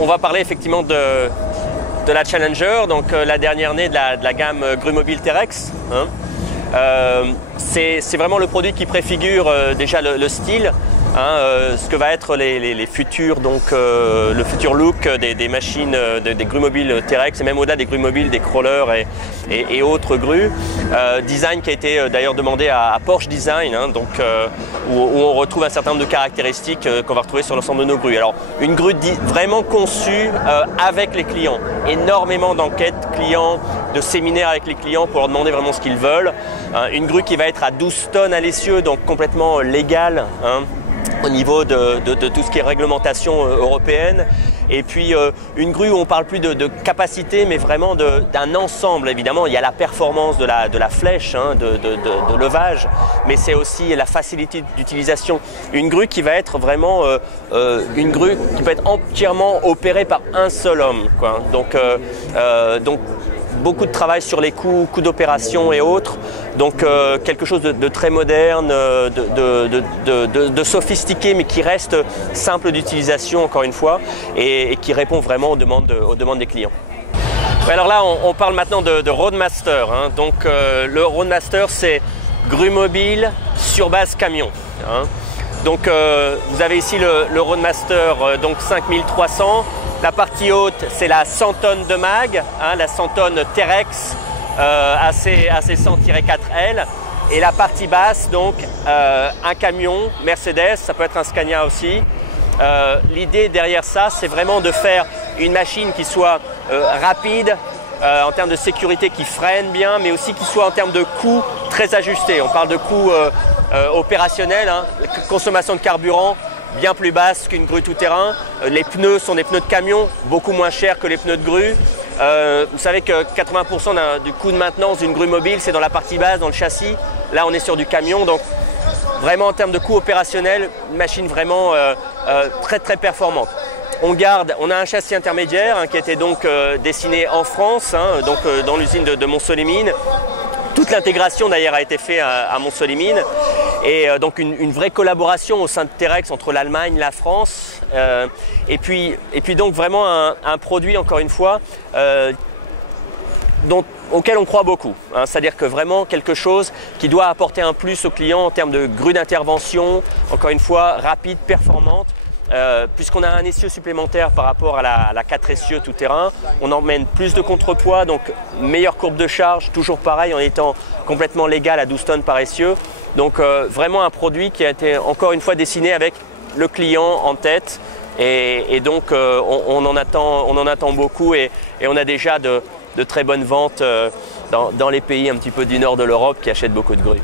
on va parler effectivement de la Challenger, donc la dernière née de la gamme grue mobile Terex. Hein. C'est vraiment le produit qui préfigure déjà le style, hein, ce que va être les futurs, donc le futur look des machines, des grues mobiles Terex, et même au-delà des grues mobiles, des crawlers et autres grues. Design qui a été d'ailleurs demandé à Porsche Design, hein, donc, où on retrouve un certain nombre de caractéristiques qu'on va retrouver sur l'ensemble de nos grues. Alors une grue vraiment conçue avec les clients, énormément d'enquêtes clients, de séminaires avec les clients pour leur demander vraiment ce qu'ils veulent. Une grue qui va être à 12 tonnes à l'essieu, donc complètement légale, hein, au niveau de tout ce qui est réglementation européenne. Et puis une grue où on ne parle plus de capacité, mais vraiment d'un ensemble. Évidemment, il y a la performance de la flèche, hein, de levage, mais c'est aussi la facilité d'utilisation. Une grue qui va être vraiment une grue qui peut être entièrement opérée par un seul homme, quoi. Donc beaucoup de travail sur les coûts d'opération et autres. Donc quelque chose de très moderne, de sophistiqué, mais qui reste simple d'utilisation encore une fois et qui répond vraiment aux demandes des clients. Alors là, on parle maintenant de Roadmaster. Hein. Donc le Roadmaster, c'est grue mobile sur base camion. Hein. Donc vous avez ici le Roadmaster, donc 5300. La partie haute, c'est la 100 tonnes de mag, hein, la 100 tonnes Terex AC100-4L. Et la partie basse, donc un camion Mercedes, ça peut être un Scania aussi. L'idée derrière ça, c'est vraiment de faire une machine qui soit rapide, en termes de sécurité, qui freine bien, mais aussi qui soit en termes de coûts très ajustés. On parle de coûts opérationnels, hein, consommation de carburant bien plus basse qu'une grue tout-terrain. Les pneus sont des pneus de camion, beaucoup moins chers que les pneus de grue. Vous savez que 80% du coût de maintenance d'une grue mobile, c'est dans la partie basse, dans le châssis. Là, on est sur du camion, donc vraiment en termes de coût opérationnel, une machine vraiment très très performante. On a un châssis intermédiaire, hein, qui a été donc dessiné en France, hein, donc dans l'usine de Montceau-les-Mines. Toute l'intégration d'ailleurs a été faite à Montceau-les-Mines. Et donc une vraie collaboration au sein de Terex entre l'Allemagne, la France, et puis donc vraiment un produit, encore une fois, auquel on croit beaucoup. Hein, c'est-à-dire que vraiment quelque chose qui doit apporter un plus aux clients en termes de grue d'intervention, encore une fois rapide, performante. Puisqu'on a un essieu supplémentaire par rapport à la 4 essieux tout-terrain, on emmène plus de contrepoids, donc meilleure courbe de charge, toujours pareil en étant complètement légal à 12 tonnes par essieu. Donc vraiment un produit qui a été encore une fois dessiné avec le client en tête et donc on en attend beaucoup et on a déjà de très bonnes ventes dans les pays un petit peu du nord de l'Europe qui achètent beaucoup de grues.